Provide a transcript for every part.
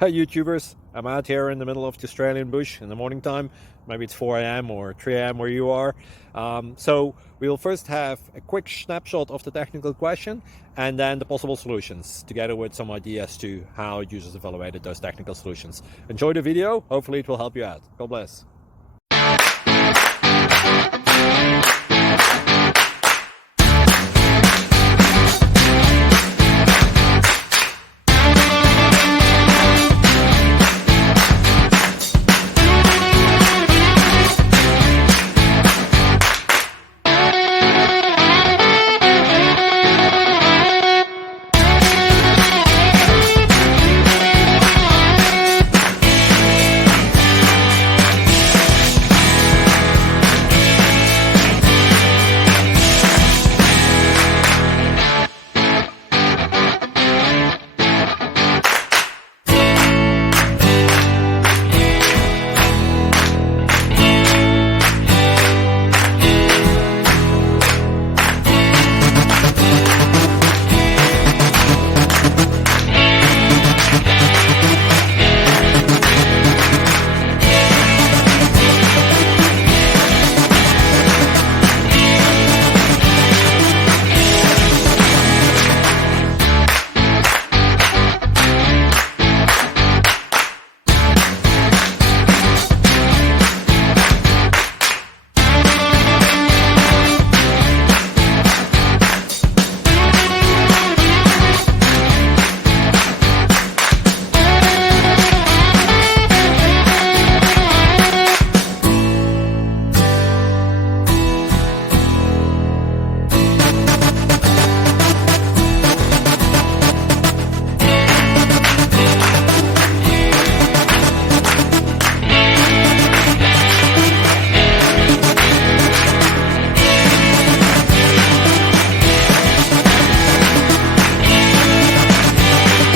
Hey YouTubers, I'm out here in the middle of the Australian bush in the morning time. Maybe it's 4 a.m. or 3 a.m. where you are. So we'll first have a quick snapshot of the technical question and then the possible solutions, together with some ideas to how users evaluated those technical solutions. Enjoy the video, hopefully it will help you out. God bless.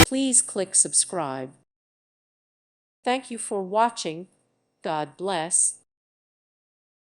Please click subscribe. Thank you for watching. God bless.